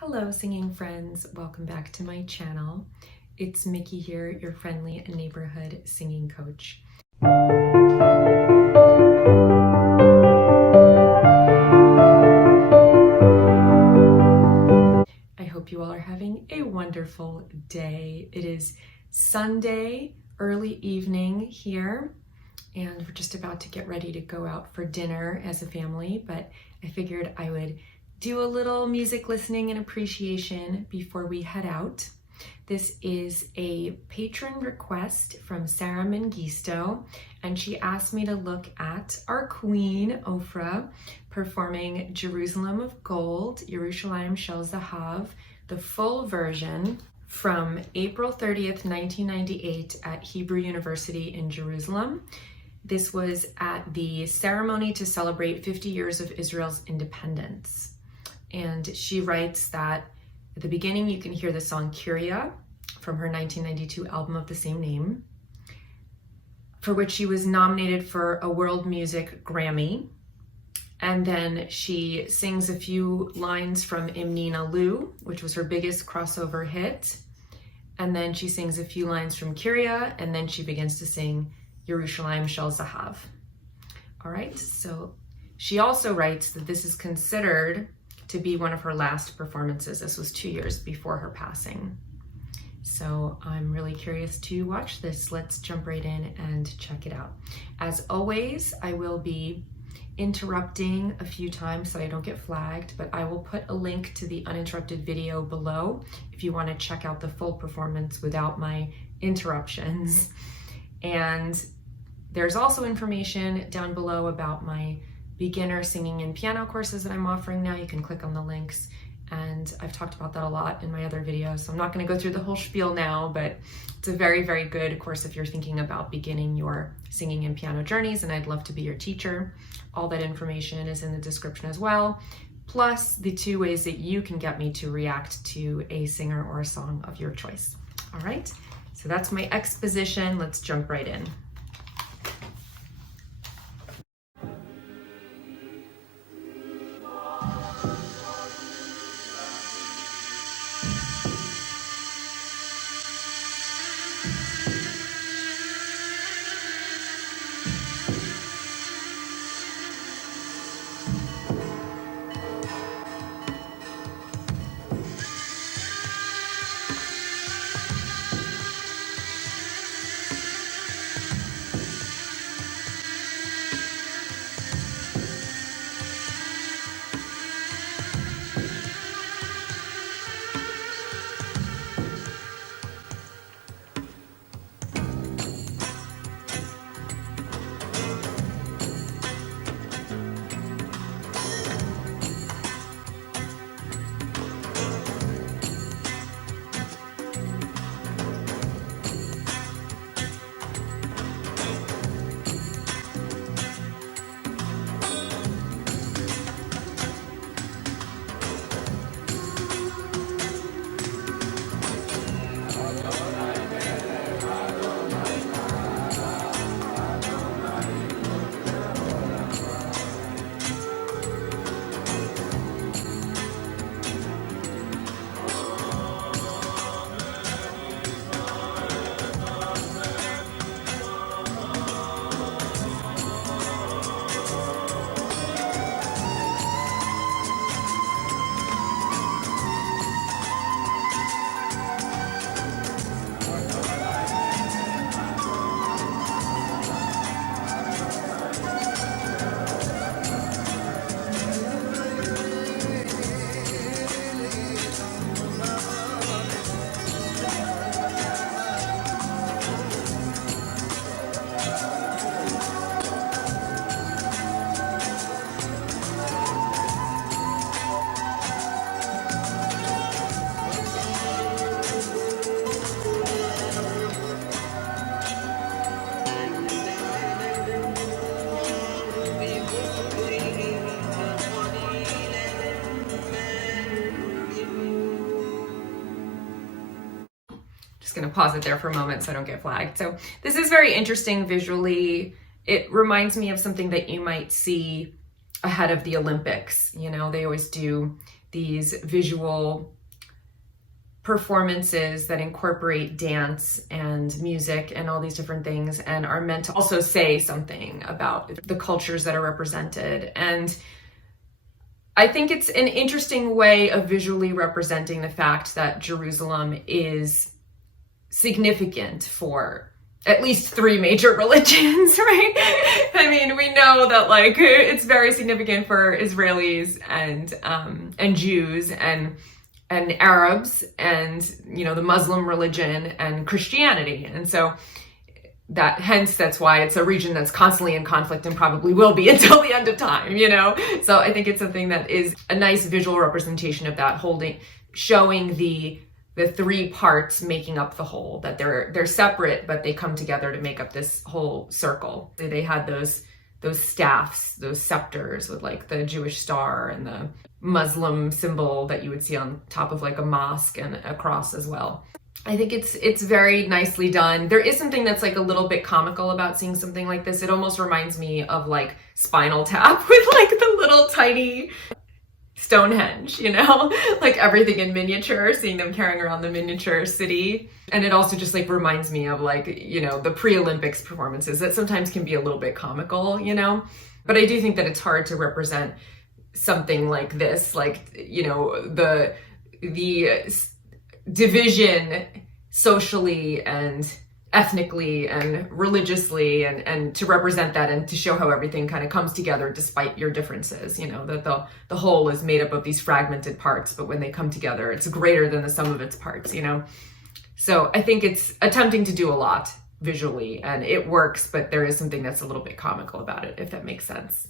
Hello singing friends, welcome back to my channel. It's Mickey here, your friendly neighborhood singing coach. I hope you all are having a wonderful day. It is Sunday, early evening here, and we're just about to get ready to go out for dinner as a family, but I figured I would do a little music listening and appreciation before we head out. This is a patron request from Sarah Mengisto, and she asked me to look at our queen, Ofra, performing Jerusalem of Gold, Yerushalayim Shel Zahav, the full version from April 30th, 1998 at Hebrew University in Jerusalem. This was at the ceremony to celebrate 50 years of Israel's independence. And she writes that at the beginning you can hear the song Kyria from her 1992 album of the same name, for which she was nominated for a World Music Grammy. And then she sings a few lines from Imnina Lu, which was her biggest crossover hit. And then she sings a few lines from Kyria, and then she begins to sing Yerushalayim Shel Zahav. All right, so she also writes that this is considered to be one of her last performances. This was 2 years before her passing. So I'm really curious to watch this. Let's jump right in and check it out. As always, I will be interrupting a few times so I don't get flagged, but I will put a link to the uninterrupted video below if you want to check out the full performance without my interruptions. And there's also information down below about my beginner singing and piano courses that I'm offering now. You can click on the links, and I've talked about that a lot in my other videos, so I'm not going to go through the whole spiel now, but it's a very, very good course if you're thinking about beginning your singing and piano journeys, and I'd love to be your teacher. All that information is in the description as well, plus the 2 ways that you can get me to react to a singer or a song of your choice. All right, so that's my exposition. Let's jump right in. Just gonna pause it there for a moment so I don't get flagged. So this is very interesting visually. It reminds me of something that you might see ahead of the Olympics. You know, they always do these visual performances that incorporate dance and music and all these different things and are meant to also say something about the cultures that are represented. And I think it's an interesting way of visually representing the fact that Jerusalem is significant for at least 3 major religions, right? I mean, we know that like it's very significant for Israelis and Jews and Arabs and, you know, the Muslim religion and Christianity. And so that's why it's a region that's constantly in conflict and probably will be until the end of time, you know? So I think it's something that is a nice visual representation of that, showing the 3 parts making up the whole, that they're separate, but they come together to make up this whole circle. They had those staffs, those scepters with like the Jewish star and the Muslim symbol that you would see on top of like a mosque and a cross as well. I think it's very nicely done. There is something that's like a little bit comical about seeing something like this. It almost reminds me of like Spinal Tap with like the little tiny Stonehenge, you know, like everything in miniature, seeing them carrying around the miniature city. And it also just like reminds me of like, you know, the pre-Olympics performances that sometimes can be a little bit comical, you know, but I do think that it's hard to represent something like this, like, you know, the division socially and ethnically and religiously, and to represent that and to show how everything kind of comes together despite your differences, you know, that the whole is made up of these fragmented parts, but when they come together, it's greater than the sum of its parts, you know? So I think it's attempting to do a lot visually and it works, but there is something that's a little bit comical about it, if that makes sense.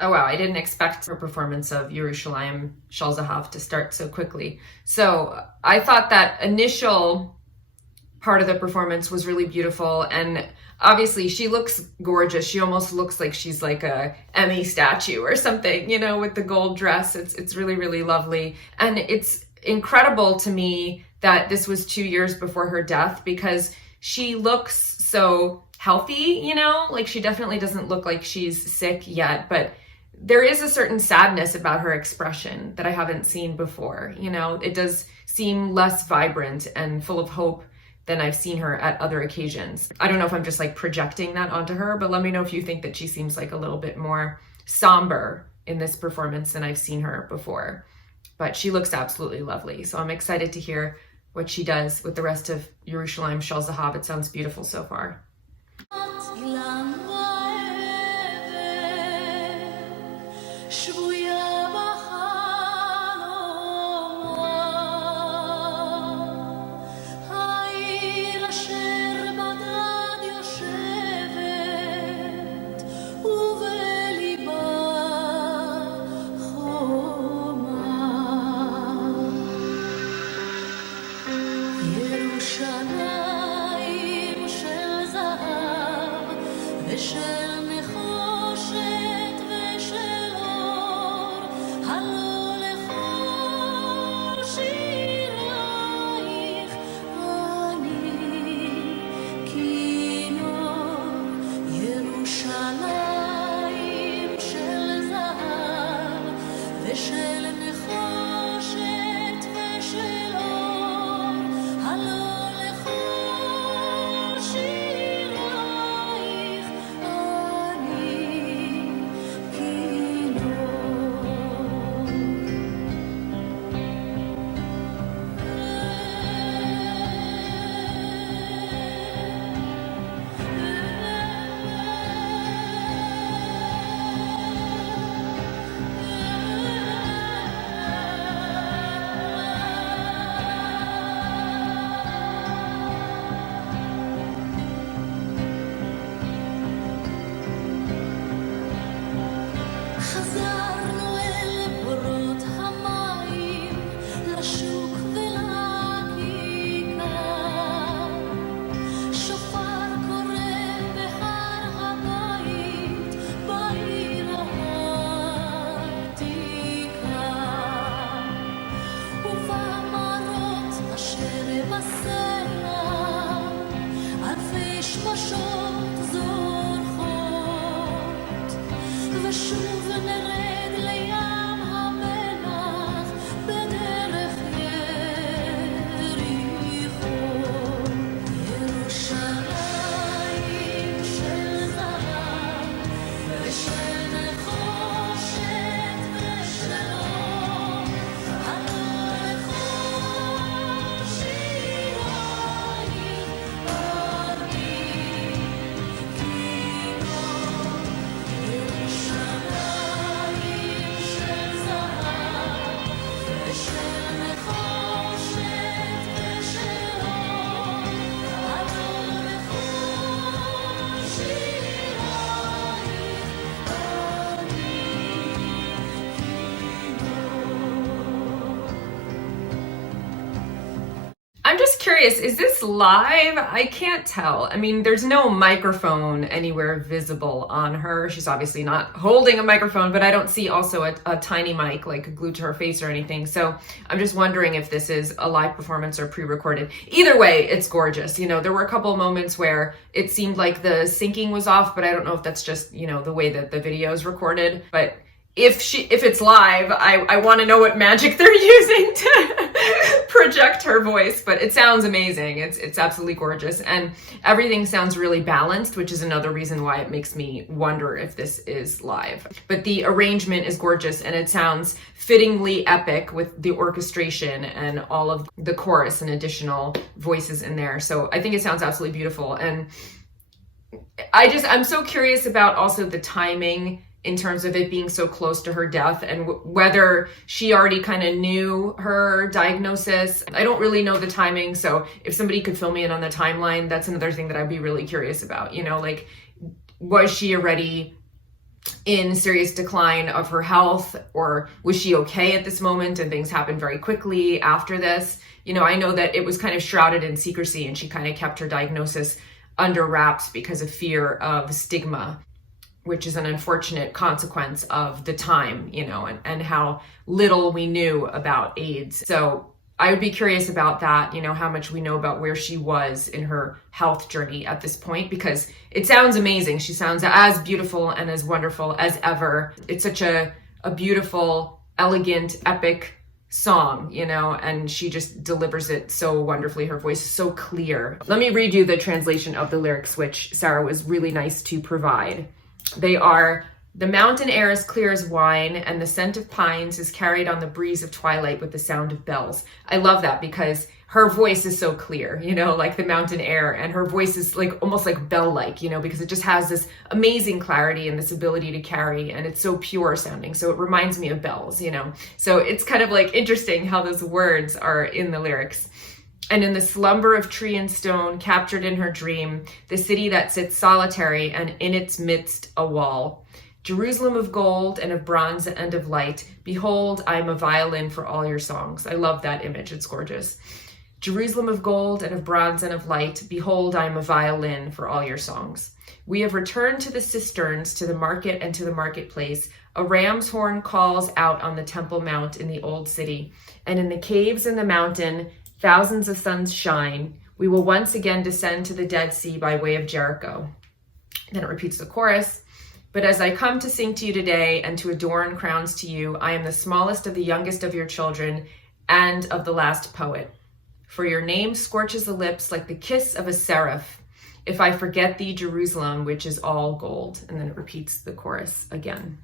Oh wow, I didn't expect a performance of Yerushalayim Shel Zahav to start so quickly. So I thought that initial part of the performance was really beautiful, and obviously she looks gorgeous. She almost looks like she's like a Emmy statue or something, you know, with the gold dress. It's really, really lovely. And it's incredible to me that this was 2 years before her death, because she looks so healthy, you know, like she definitely doesn't look like she's sick yet, but there is a certain sadness about her expression that I haven't seen before. You know, it does seem less vibrant and full of hope than I've seen her at other occasions. I don't know if I'm just like projecting that onto her, but let me know if you think that she seems like a little bit more somber in this performance than I've seen her before. But she looks absolutely lovely. So I'm excited to hear what she does with the rest of Yerushalayim Shel Zahav. It sounds beautiful so far. I'm just curious, is this live? I can't tell. I mean, there's no microphone anywhere visible on her. She's obviously not holding a microphone, but I don't see also a tiny mic like glued to her face or anything. So I'm just wondering if this is a live performance or pre-recorded. Either way, it's gorgeous. You know, there were a couple of moments where it seemed like the syncing was off, but I don't know if that's just, you know, the way that the video is recorded. But if it's live, I want to know what magic they're using to project her voice, but it sounds amazing. It's absolutely gorgeous, and everything sounds really balanced, which is another reason why it makes me wonder if this is live. But the arrangement is gorgeous, and it sounds fittingly epic with the orchestration and all of the chorus and additional voices in there. So I think it sounds absolutely beautiful, and I'm so curious about also the timing in terms of it being so close to her death, and whether she already kind of knew her diagnosis. I don't really know the timing, so if somebody could fill me in on the timeline, that's another thing that I'd be really curious about. You know, like, was she already in serious decline of her health, or was she okay at this moment and things happened very quickly after this? You know, I know that it was kind of shrouded in secrecy, and she kind of kept her diagnosis under wraps because of fear of stigma, which is an unfortunate consequence of the time, you know, and how little we knew about AIDS. So I would be curious about that, you know, how much we know about where she was in her health journey at this point, because it sounds amazing. She sounds as beautiful and as wonderful as ever. It's such a beautiful, elegant, epic song, you know, and she just delivers it so wonderfully. Her voice is so clear. Let me read you the translation of the lyrics, which Sarah was really nice to provide. They are The mountain air is clear as wine, and the scent of pines is carried on the breeze of twilight with the sound of bells. I love that because her voice is so clear, like the mountain air, and her voice is like almost like bell-like, because it just has this amazing clarity and this ability to carry, and it's so pure sounding. So it reminds me of bells, So it's kind of like interesting how those words are in the lyrics. And in the slumber of tree and stone, captured in her dream, the city that sits solitary, and in its midst a wall. Jerusalem of gold and of bronze and of light, behold, I am a violin for all your songs. I love that image, it's gorgeous. Jerusalem of gold and of bronze and of light, behold, I am a violin for all your songs. We have returned to the cisterns, to the market and to the marketplace. A ram's horn calls out on the Temple Mount in the old city, and in the caves in the mountain, thousands of suns shine. We will once again descend to the Dead Sea by way of Jericho. Then it repeats the chorus. But as I come to sing to you today and to adorn crowns to you, I am the smallest of the youngest of your children and of the last poet. For your name scorches the lips like the kiss of a seraph. If I forget thee, Jerusalem, which is all gold. And then it repeats the chorus again.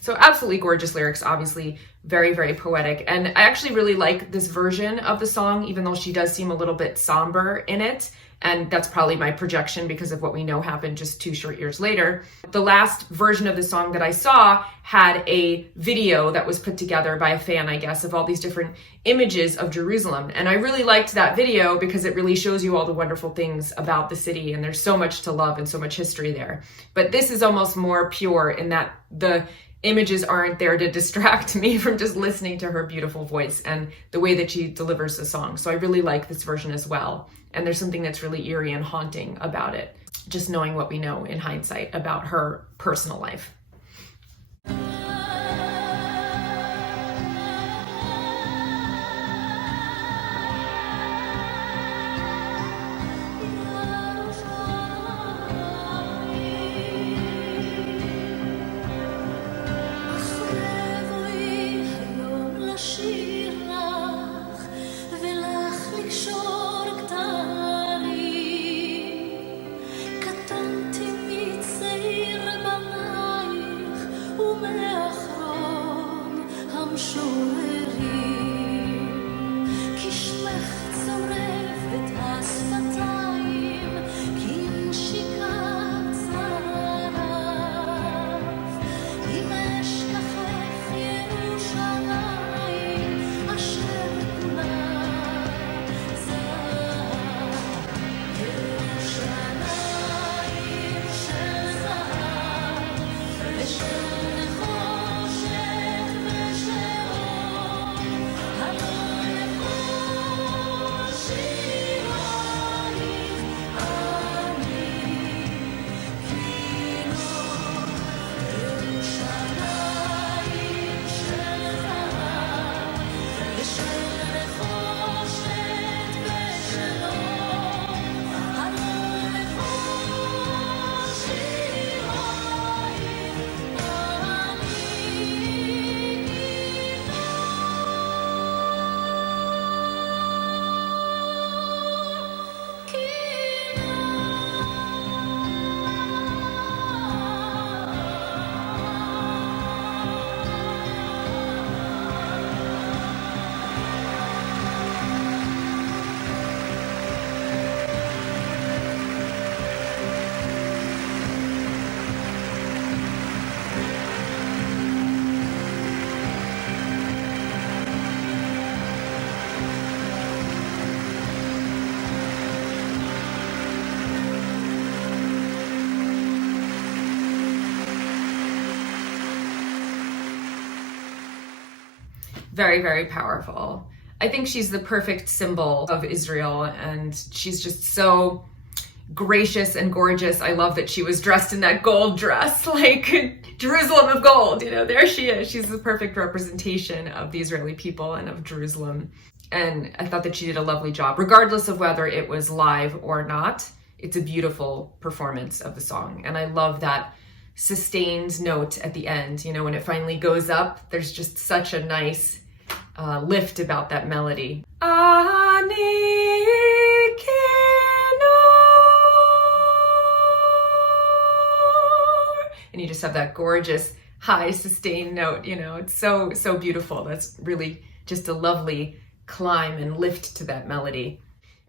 So absolutely gorgeous lyrics, obviously very, very poetic. And I actually really like this version of the song, even though she does seem a little bit somber in it. And that's probably my projection because of what we know happened just 2 short years later. The last version of the song that I saw had a video that was put together by a fan, I guess, of all these different images of Jerusalem. And I really liked that video because it really shows you all the wonderful things about the city. And there's so much to love and so much history there. But this is almost more pure in that the images aren't there to distract me from just listening to her beautiful voice and the way that she delivers the song. So I really like this version as well. And there's something that's really eerie and haunting about it, just knowing what we know in hindsight about her personal life. Very, very powerful. I think she's the perfect symbol of Israel, and she's just so gracious and gorgeous. I love that she was dressed in that gold dress, like Jerusalem of gold. There she is. She's the perfect representation of the Israeli people and of Jerusalem. And I thought that she did a lovely job, regardless of whether it was live or not. It's a beautiful performance of the song. And I love that sustained note at the end. When it finally goes up, there's just such a nice lift about that melody. and you just have that gorgeous high sustained note. It's so beautiful. That's really just a lovely climb and lift to that melody.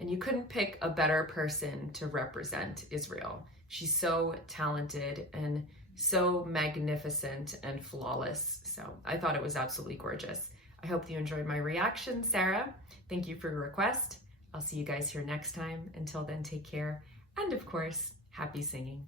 And you couldn't pick a better person to represent Israel. She's so talented and so magnificent and flawless. So I thought it was absolutely gorgeous. I hope you enjoyed my reaction, Sarah. Thank you for your request. I'll see you guys here next time. Until then, take care. And of course, happy singing.